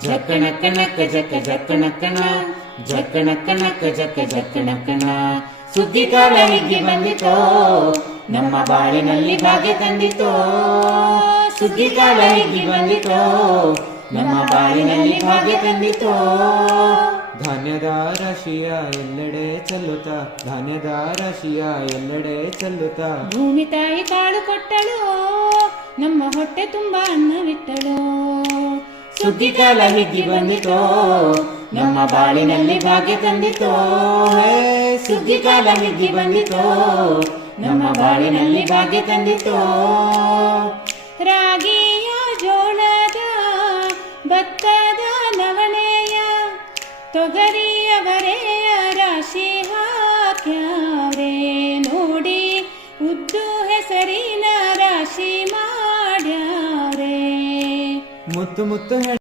ಜಕ್ಕಣಕ್ಕಣಕ್ಕ ಜಕ ಹಿಗ್ಗಿ ಬಂದಿತೋ ನಮ್ಮ ಬಾಳಿನಲ್ಲಿ ಭಾಗ್ಯ ತಂದಿತೋ. ಕಾಲ ಹಿಗ್ಗಿ ಬಂದಿತೋ ನಮ್ಮ ಬಾಳಿನಲ್ಲಿ ಭಾಗ್ಯ ತಂದಿತು. ಧಾನ್ಯದ ರಾಶಿಯ ಎಲ್ಲೆಡೆ ಚಲ್ಲುತ್ತ ಧಾನ್ಯದ ರಾಶಿಯ ಎಲ್ಲೆಡೆ ಚಲ್ಲುತ್ತ. ಭೂಮಿ ತಾಯಿ ಕಾಳು ಕೊಟ್ಟಳು ನಮ್ಮ ಹೊಟ್ಟೆ ತುಂಬಾ ಅನ್ನವಿಟ್ಟಳು. ಕಾಲ ಹಿಗ್ಗಿ ಬಂದಿತೋ, ನಮ್ಮ ಬಾಳಿನಲ್ಲಿ ಭಾಗ್ಯ ತಂದಿತೋ, ಹೇ ಸುಗ್ಗಿ ಕಾಲ ಹಿಗ್ಗಿ ಬಂದಿತೋ, ನಮ್ಮ ಬಾಳಿನಲ್ಲಿ ಭಾಗ್ಯ ತಂದಿತೋ. ರಾಗಿಯ ಜೋಳದ ಭತ್ತದ ನವಣೆಯ ತೊಗರಿಯವರೆಯ ರಾಶಿ ಹಾಕ್ಯಾವ್ರೆ. मुत मुत